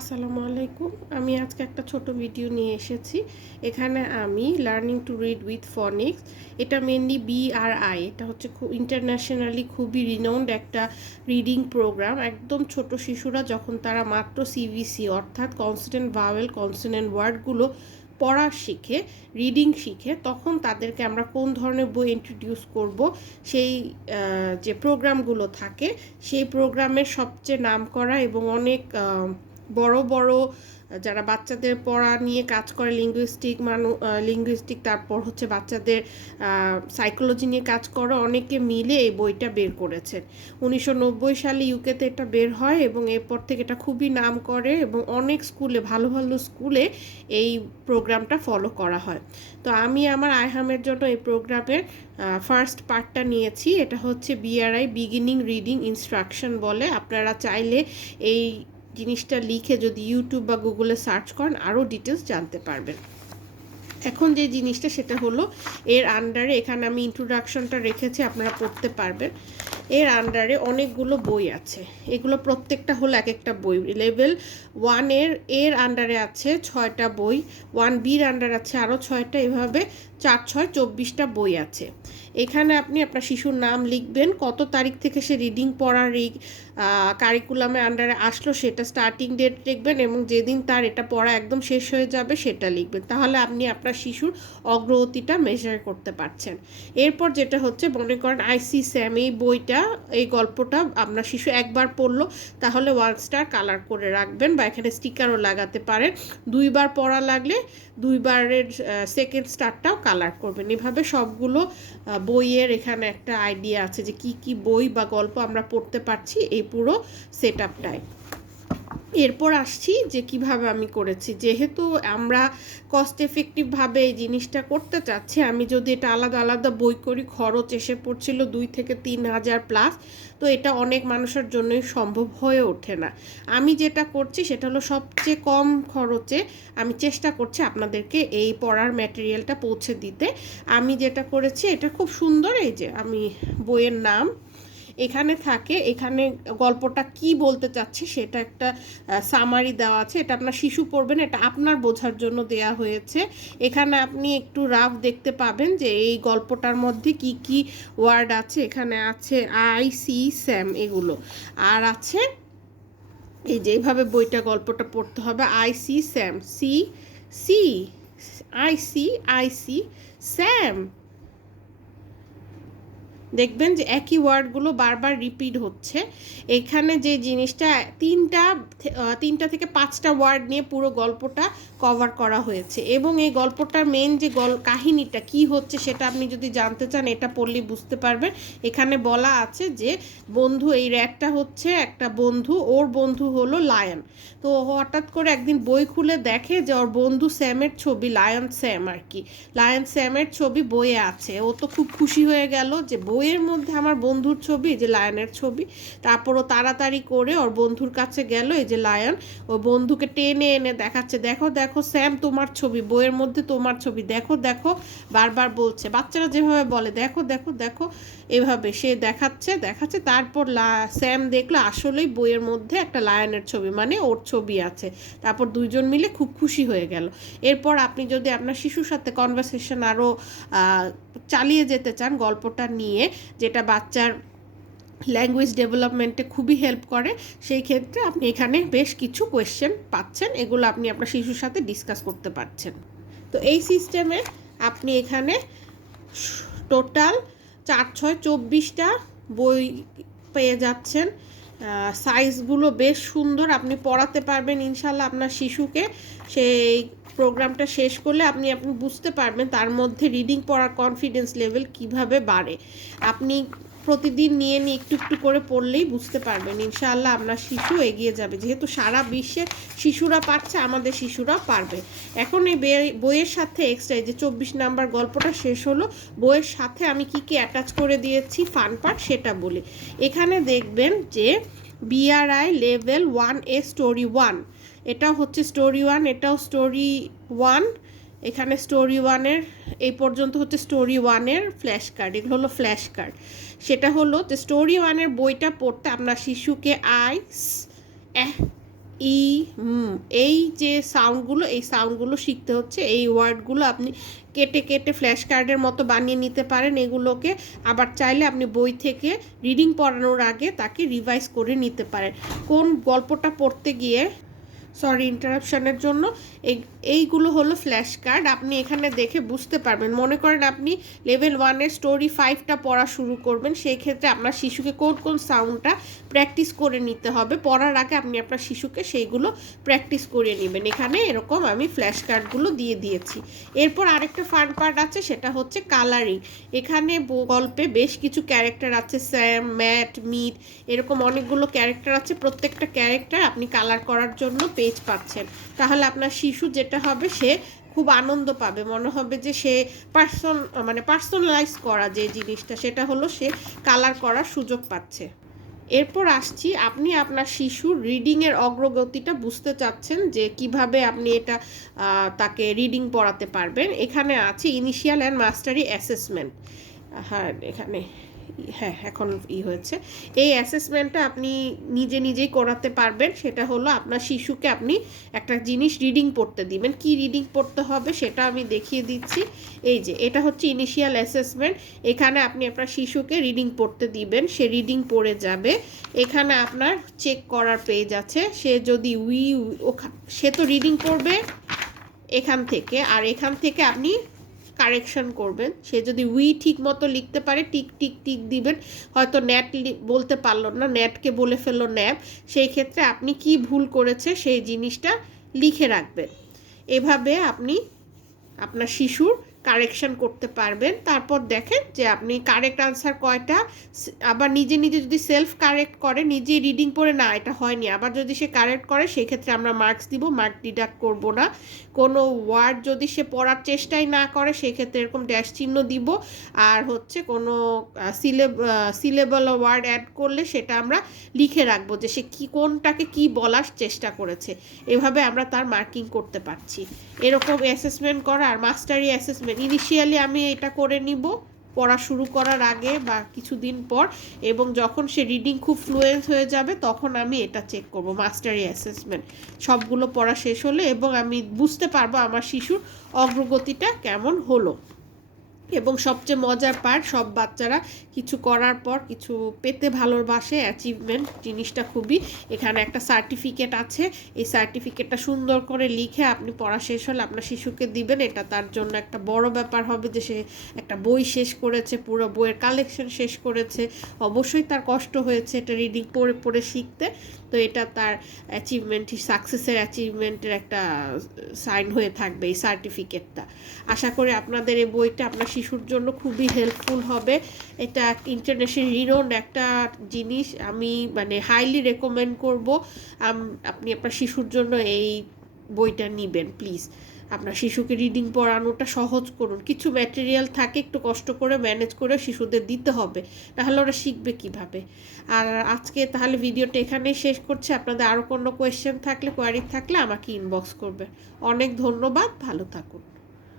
আসসালামু আলাইকুম। আমি আজকে একটা ছোট ভিডিও নিয়ে এসেছি। এখানে আমি লার্নিং টু রিড উইথ ফনিক্স, এটা মেনলি BRI, এটা হচ্ছে খুব ইন্টারন্যাশনালি খুবই রিনাউন্ড একটা রিডিং প্রোগ্রাম। একদম ছোট শিশুরা যখন তারা মাত্র CVC অর্থাৎ কনসোনেন্ট ভাওয়েল কনসোনেন্ট ওয়ার্ডগুলো পড়া শিখে, রিডিং শিখে, তখন তাদেরকে আমরা কোন ধরনের বই ইন্ট্রোডিউস করব, সেই যে প্রোগ্রামগুলো থাকে সেই প্রোগ্রামের সবচেয়ে নামকরা এবং অনেক বড় বড় যারা বাচ্চাদের পড়া নিয়ে কাজ করে, লিঙ্গুইস্টিক, তারপর হচ্ছে বাচ্চাদের সাইকোলজি নিয়ে কাজ করে, অনেকে মিলে এই বইটা বের করেছেন। 1990 সালে ইউকেতে এটা বের হয় এবং এরপর থেকে এটা খুবই নাম করে এবং অনেক স্কুলে, ভালো ভালো স্কুলে এই প্রোগ্রামটা ফলো করা হয়। তো আমি আমার আইহামের জন্য এই প্রোগ্রামের ফার্স্ট পার্টটা নিয়েছি। এটা হচ্ছে BRI, বিগিনিং রিডিং ইনস্ট্রাকশন বলে। আপনারা চাইলে এই জিনিসটা লিখে যদি ইউটিউব বা গুগলে সার্চ করেন আরও ডিটেলস জানতে পারবেন। এখন যে জিনিসটা সেটা হলো এর আন্ডারে, এখানে আমি ইন্ট্রোডাকশনটা রেখেছি, আপনারা পড়তে পারবেন। এর আন্ডারে অনেকগুলো বই আছে, এগুলো প্রত্যেকটা হলো এক একটা বই। লেভেল 1 এর আন্ডারে আছে 6টা বই, 1Bর আন্ডারে আছে আরও 6টা, এভাবে 4 6 24টা বই আছে। এখানে আপনি আপনার শিশুর নাম লিখবেন, কত তারিখ থেকে সে রিডিং পড়ার এই কারিকুলামের আন্ডারে আসলো সেটা স্টার্টিং ডেট লিখবেন এবং যেদিন তার এটা পড়া একদম শেষ হয়ে যাবে সেটা লিখবেন। তাহলে আপনি আপনার শিশুর অগ্রগতিটা মেজার করতে পারছেন। এরপর যেটা হচ্ছে, মনে করেন আইসি স্যাম, এই বইটা, এই গল্পটা আপনার শিশু একবার পড়লো, তাহলে 1 স্টার কালার করে রাখবেন বা এখানে স্টিকারও লাগাতে পারেন। 2বার পড়া লাগলে 2বারের সেকেন্ড স্টারটাও কালার করবেন। এভাবে সবগুলো বইয়ের এখানে একটা আইডিয়া আছে যে কি কি বই বা গল্প আমরা পড়তে পারছি এই পুরো সেট আপটায়। এরপর আসছি যে কিভাবে আমি করেছি। যেহেতু আমরা কস্ট এফেক্টিভভাবে এই জিনিসটা করতে চাচ্ছি, আমি যদি এটা আলাদা আলাদা বই করি খরচ এসে পড়ছিল 2 থেকে 3 হাজার প্লাস। তো এটা অনেক মানুষের জন্যই সম্ভব হয়ে ওঠে না। আমি যেটা করছি সেটা হলো সবচেয়ে কম খরচে আমি চেষ্টা করছি আপনাদেরকে এই পড়ার ম্যাটেরিয়ালটা পৌঁছে দিতে। আমি যেটা করেছি এটা খুব সুন্দর, এই যে আমি বইয়ের নাম এখানে থাকে, এখানে গল্পটা কি বলতে চাচ্ছি সেটা একটা সামারি দেওয়া আছে। এটা আপনার শিশু পড়বেন, এটা আপনার বোঝার জন্য দেয়া হয়েছে। এখানে আপনি একটু রাফ দেখতে পাবেন যে এই গল্পটার মধ্যে কি কি ওয়ার্ড আছে। এখানে আছে আই সি স্যাম, এগুলো আর আছে এই যে এইভাবে বইটা গল্পটা পড়তে হবে। I see Sam, see see I see Sam. দেখবেন যে একই ওয়ার্ডগুলো বারবার রিপিট হচ্ছে। এখানে যে জিনিসটা, তিনটা থেকে 5টা ওয়ার্ড নিয়ে পুরো গল্পটা কভার করা হয়েছে এবং এই গল্পটার মেন যে কাহিনীটা কি হচ্ছে সেটা আপনি যদি জানতে চান এটা পড়লেই বুঝতে পারবেন। এখানে বলা আছে যে বন্ধু, এই র্যাটটা হচ্ছে একটা বন্ধু, ওর বন্ধু হলো লায়ন। তো হঠাৎ করে একদিন বই খুলে দেখে যে ওর বন্ধু স্যামের ছবি, লায়ন স্যাম আর কি, লায়ন স্যামের ছবি বইয়ে আছে। ও তো খুব খুশি হয়ে গেল যে বইয়ের মধ্যে আমার বন্ধুর ছবি, যে লায়নের ছবি। তারপর ও তাড়াতাড়ি করে ওর বন্ধুর কাছে গেল, এই যে লায়ন ও বন্ধুকে টেনে এনে দেখাচ্ছে, দেখো দেখো স্যাম তোমার ছবি, বইয়ের মধ্যে তোমার ছবি, দেখো দেখো, বারবার বলছে। বাচ্চারা যেভাবে বলে দেখো দেখো দেখো, এভাবে সে দেখাচ্ছে দেখাচ্ছে। তারপর স্যাম দেখলো আসলেই বইয়ের মধ্যে একটা লায়নের ছবি, মানে ওর ছবি আছে। তারপর দুইজন মিলে খুব খুশি হয়ে গেল। এরপর আপনি যদি আপনার শিশুর সাথে কনভারসেশন আরও চালিয়ে যেতে চান গল্পটা নিয়ে, যেটা বাচ্চার ল্যাঙ্গুয়েজ ডেভেলপমেন্টে খুবই হেল্প করে, সেই ক্ষেত্রে আপনি এখানে বেশ কিছু কোয়েশ্চেন পাচ্ছেন, এগুলো আপনি আপনার শিশুর সাথে ডিসকাস করতে পারছেন। তো এই সিস্টেমে আপনি এখানে টোটাল 4 6 24টা বই পেয়ে যাচ্ছেন। সাইজগুলো বেশ সুন্দর, আপনি পড়াতে পারবেন ইনশাল্লাহ আপনার শিশুকে। সেই প্রোগ্রামটা শেষ করলে আপনি বুঝতে পারবেন তার মধ্যে রিডিং পড়ার কনফিডেন্স লেভেল কিভাবে বাড়ে। আপনি প্রতিদিন নিয়ে একটু একটু করে পড়লেই বুঝতে পারবেন ইনশাআল্লাহ আপনার শিশু এগিয়ে যাবে। যেহেতু সারা বিশ্বের শিশুরা পারছে, আমাদের শিশুরাও পারবে। এখন এই বইয়ের সাথে এক্সট্রা, যে 24 নাম্বার গল্পটা শেষ হলো, বইয়ের সাথে আমি কি কি অ্যাটাচ করে দিয়েছি ফান পার্ট সেটা বলি। এখানে দেখবেন যে BRI লেভেল 1A স্টোরি 1, এটাও হচ্ছে স্টোরি 1, এটাও স্টোরি 1। এখানে স্টোরি 1-এর এই পর্যন্ত হচ্ছে স্টোরি 1-এর ফ্ল্যাশ কার্ড, এগুলো হলো ফ্ল্যাশ কার্ড। সেটা হলো যে স্টোরি 1-এর বইটা পড়তে আপনার শিশুকে ই এই যে সাউন্ডগুলো, এই সাউন্ডগুলো শিখতে হচ্ছে। এই ওয়ার্ডগুলো আপনি কেটে কেটে ফ্ল্যাশ কার্ডের মতো বানিয়ে নিতে পারেন এগুলোকে। আবার চাইলে আপনি বই থেকে রিডিং পড়ানোর আগে তাকে রিভাইজ করে নিতে পারেন। কোন গল্পটা পড়তে গিয়ে, সরি ইন্টারাপশনের জন্য, এইগুলো হলো ফ্ল্যাশ কার্ড। আপনি এখানে দেখে বুঝতে পারবেন। মনে করেন আপনি লেভেল 1-এর স্টোরি 5টা পড়া শুরু করবেন, সেই ক্ষেত্রে আপনার শিশুকে কোন কোন সাউন্ডটা প্র্যাকটিস করে নিতে হবে, পড়ার আগে আপনি আপনার শিশুকে সেইগুলো প্র্যাকটিস করে নেবেন। এখানে এরকম আমি ফ্ল্যাশ কার্ডগুলো দিয়ে দিয়েছি। এরপর আরেকটা ফান পার্ট আছে, সেটা হচ্ছে কালারিং। এখানে গল্পে বেশ কিছু ক্যারেক্টার আছে, স্যাম, ম্যাট, মিট, এরকম অনেকগুলো ক্যারেক্টার আছে। প্রত্যেকটা ক্যারেক্টার আপনি কালার করার জন্য পেজ পাচ্ছেন। তাহলে আপনার শিশু যেটা হবে, সে খুব আনন্দ পাবে, মনে হবে যে সে পার্সোনালাইজ করা যে জিনিসটা, সেটা হলো সে কালার করার সুযোগ পাচ্ছে। এরপর আসছি, আপনি আপনার শিশুর রিডিংয়ের অগ্রগতিটা বুঝতে চাচ্ছেন যে কিভাবে আপনি এটা তাকে রিডিং পড়াতে পারবেন। এখানে আছে ইনিশিয়াল অ্যান্ড মাস্টারি অ্যাসেসমেন্ট। হ্যাঁ, এখানে হ্যাঁ এখন হয়েছে। এই অ্যাসেসমেন্টটা আপনি নিজে নিজেই করাতে পারবেন। সেটা হলো আপনার শিশুকে আপনি একটা জিনিস রিডিং পড়তে দিবেন। কি রিডিং পড়তে হবে সেটা আমি দেখিয়ে দিচ্ছি। এই যে এটা হচ্ছে ইনিশিয়াল অ্যাসেসমেন্ট। এখানে আপনি আপনার শিশুকে রিডিং পড়তে দিবেন, সে রিডিং পড়ে যাবে। এখানে আপনার চেক করার পেজ আছে। সে যদি সে তো রিডিং পড়বে এখান থেকে, আর এখান থেকে আপনি কারেকশন করবেন। সে যদি ঠিক মতো লিখতে পারে, টিক টিক টিক দিবেন। হয়তো ন্যাট বলতে পারলো না, ন্যাটকে বলে ফেললো ন্যাপ, সেই ক্ষেত্রে আপনি কি ভুল করেছে সেই জিনিসটা লিখে রাখবেন। এভাবে আপনি আপনার শিশুর কারেকশন করতে পারবেন। তারপর দেখেন যে আপনি কারেক্ট আনসার কয়টা। আবার নিজে নিজে যদি সেলফ কারেক্ট করে, নিজে রিডিং পড়ে না এটা হয়নি, আবার যদি সে কারেক্ট করে সেই ক্ষেত্রে আমরা মার্কস দিব, মার্ক ডিডাক্ট করব না। কোনো ওয়ার্ড যদি সে পড়ার চেষ্টাই না করে সেই ক্ষেত্রে এরকম ড্যাশ চিহ্ন দিব। আর হচ্ছে কোনো সিলেবল ওয়ার্ড অ্যাড করলে সেটা আমরা লিখে রাখবো যে সে কোনটাকে কি বলার চেষ্টা করেছে। এভাবে আমরা তার মার্কিং করতে পারছি। এরকম অ্যাসেসমেন্ট করা আর মাস্টারি অ্যাসেসমেন্ট ইনিশিয়ালি আমি এটা করে নিব পড়া শুরু করার আগে বা কিছুদিন পর, এবং যখন সে রিডিং খুব ফ্লুয়েন্ট হয়ে যাবে তখন আমি এটা চেক করব, মাস্টারি অ্যাসেসমেন্ট সবগুলো পড়া শেষ হলে, এবং আমি বুঝতে পারবো আমার শিশুর অগ্রগতিটা কেমন হলো। এবং সবচেয়ে মজার পার্ট, সব বাচ্চারা কিছু করার পর কিছু পেতে ভালোবাসে, অ্যাচিভমেন্ট জিনিসটা খুবই। এখানে একটা সার্টিফিকেট আছে, এই সার্টিফিকেটটা সুন্দর করে লিখে আপনি পড়া শেষ হলে আপনার শিশুকে দিবেন। এটা তার জন্য একটা বড় ব্যাপার হবে যে সে একটা বই শেষ করেছে, পুরো বইয়ের কালেকশন শেষ করেছে। অবশ্যই তার কষ্ট হয়েছে এটা রিডিং পড়ে পড়ে শিখতে, তো এটা তার সাকসেসের অ্যাচিভমেন্টের একটা সাইন হয়ে থাকবে এই সার্টিফিকেটটা। আশা করি আপনাদের এই বইটা আপনার শিশুর জন্য খুবই হেল্পফুল হবে। এটা ইন্টারন্যাশনাল রিনোন্ড একটা জিনিস, আমি হাইলি রেকমেন্ড করব আপনি আপনার শিশুর জন্য এই বইটা নেবেন। প্লিজ আপনার শিশুকে রিডিং পড়ানোটা সহজ করুন। কিছু ম্যাটেরিয়াল থাকে একটু কষ্ট করে ম্যানেজ করে শিশুদের দিতে হবে, তাহলে ওরা শিখবে কিভাবে। আর আজকে তাহলে ভিডিওটা এখানেই শেষ করছি। আপনাদের আরও কোনো কোয়েশ্চেন থাকলে, কোয়ারি থাকলে আমাকে ইনবক্স করবে। অনেক ধন্যবাদ, ভালো থাকুন।